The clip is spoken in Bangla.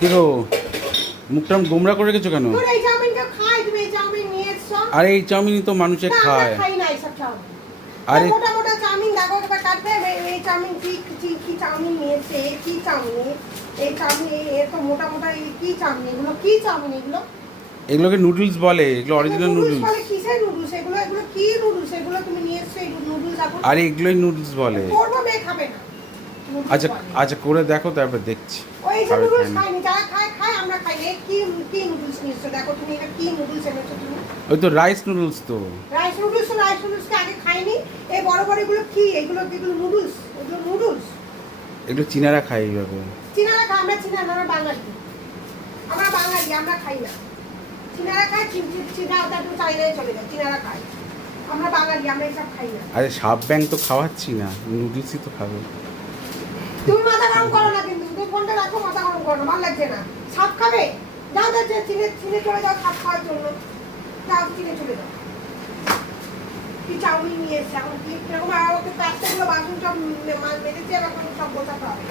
কি গো মুখটা গোমরা করে রেখেছো কেন? তোর এই চাউমিনটা খাই, তুমি এই চাউমিন নিয়ে এসছো। আরে এই চাউমিনই তো মানুষে না, খায়। আমরা খাই না এইসব চাউমিন। আরে মোটা মোটা চাউমিন দেখো একবার কাটবে, এই চাউমিন কি চাউমিন নিয়েছে, কি চাউমিন এই চাউমিন, এ তো মোটা মোটা এই কি চাউমিন, এগুলো কি চাউমিন এগুলো? এগুলোকে নুডলস বলে, এগুলো অরিজিনাল নুডলস। বলে কিসের নুডলস এগুলো? এগুলো কি নুডলস এগুলো তুমি নিয়ে এসছো? এই নুডলস এখন আরে এগুলোই নুডলস বলে। করবো, মেয়ে খাবে না। noodles আচ্ছা বলে। আচ্ছা করে দেখো তারপর দেখছি। ওই যে খাবে নুডলস খায় না। খাইনি, যারা খায় খায়, আমরা খাই না। কি কি নুডলস নিয়ে এসছো? দেখো তুমি এটা কি নুডলস এনেছো তুমি? ওই তো রাইস নুডলস তো। রাইস নুডলসকে আগে খাইনি। এই বড় বড় এগুলো কি? এগুলো নুডলস, এগুলো নুডলস। এগুলো চীনারা খায় এইভাবে। চীনারা খায়, আমরা চীনা না, আমরা বাঙালি। আমরা বাঙালি, আমরা খাই না। চীনারা খায়, চীনা ওটা একটু চাইনায় চলে যায়, চীনারা খায়। আমরা বাঙালি, আমরা এসব খাই না। আরে সাপ ব্যাং তো খাওয়াচ্ছি না, নুডলসই তো খাবে। তুমি মাথা গরম করো না কিন্তু, তুমি ফোনটা রাখো, মাথা গরম করো না, ভালো লাগছে না। সাপ খাবে? যাও যাও, চীনে চলে যাও সাপ খাওয়ার জন্য। যাও চীনে চলে যাও। কি চাউমিন নিয়ে এসছে এখন, কি কিরকম, আর ওকে প্যাকটাগুলো বাসন সব মেরেছে, এখন সব গোছাতে হবে।